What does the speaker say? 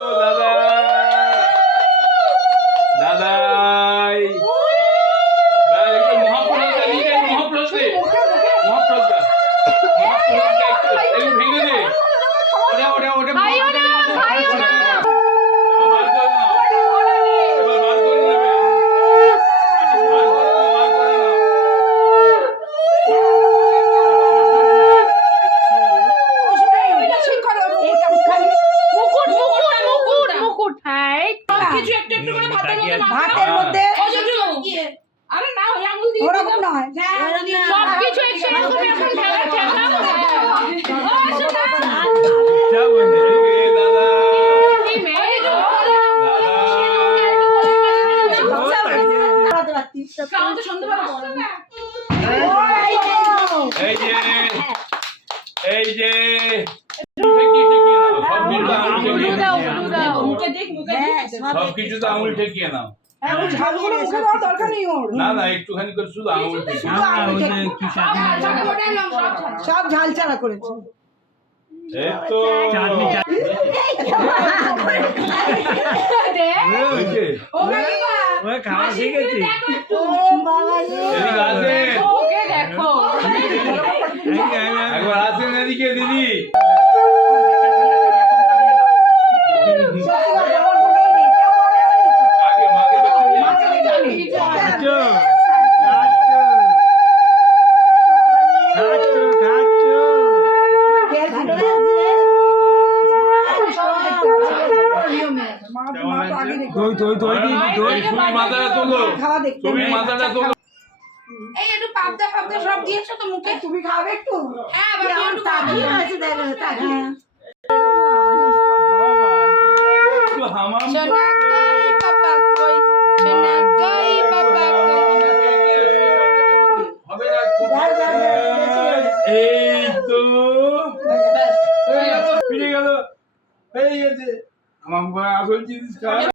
দাদা দাদাই মহাপ্রসাদটা নিয়ে মহাপ্রসাদটা একটু ভেঙে দে ওটা ভাতের মধ্যে আরে না ওই আঙ্গুল দিয়ে ওরকম নয় সবকিছু একসাথে করে এখন ঠেলা ঠেলা এই যে সবকিছু তো আঙুল ঠেকিয়ে নাও না না একটুখানি করে শুধু আঙুল সব ঝাল ছাড়া করেছে এই তো খাওয়া শিখেছি একবার আসেন এদিকে দিদি এই একটু পাবদা পাবদা সব দিয়েছো তো মুখে তুমি খাবে একটু হ্যাঁ বাবা একটু তাকিয়ে আছে দেখো তাকিয়ে সোনা কই পাপা কই সোনা কই পাপা কই এই তো ফিরে গেল এই গেছে আমার আসল জিনিস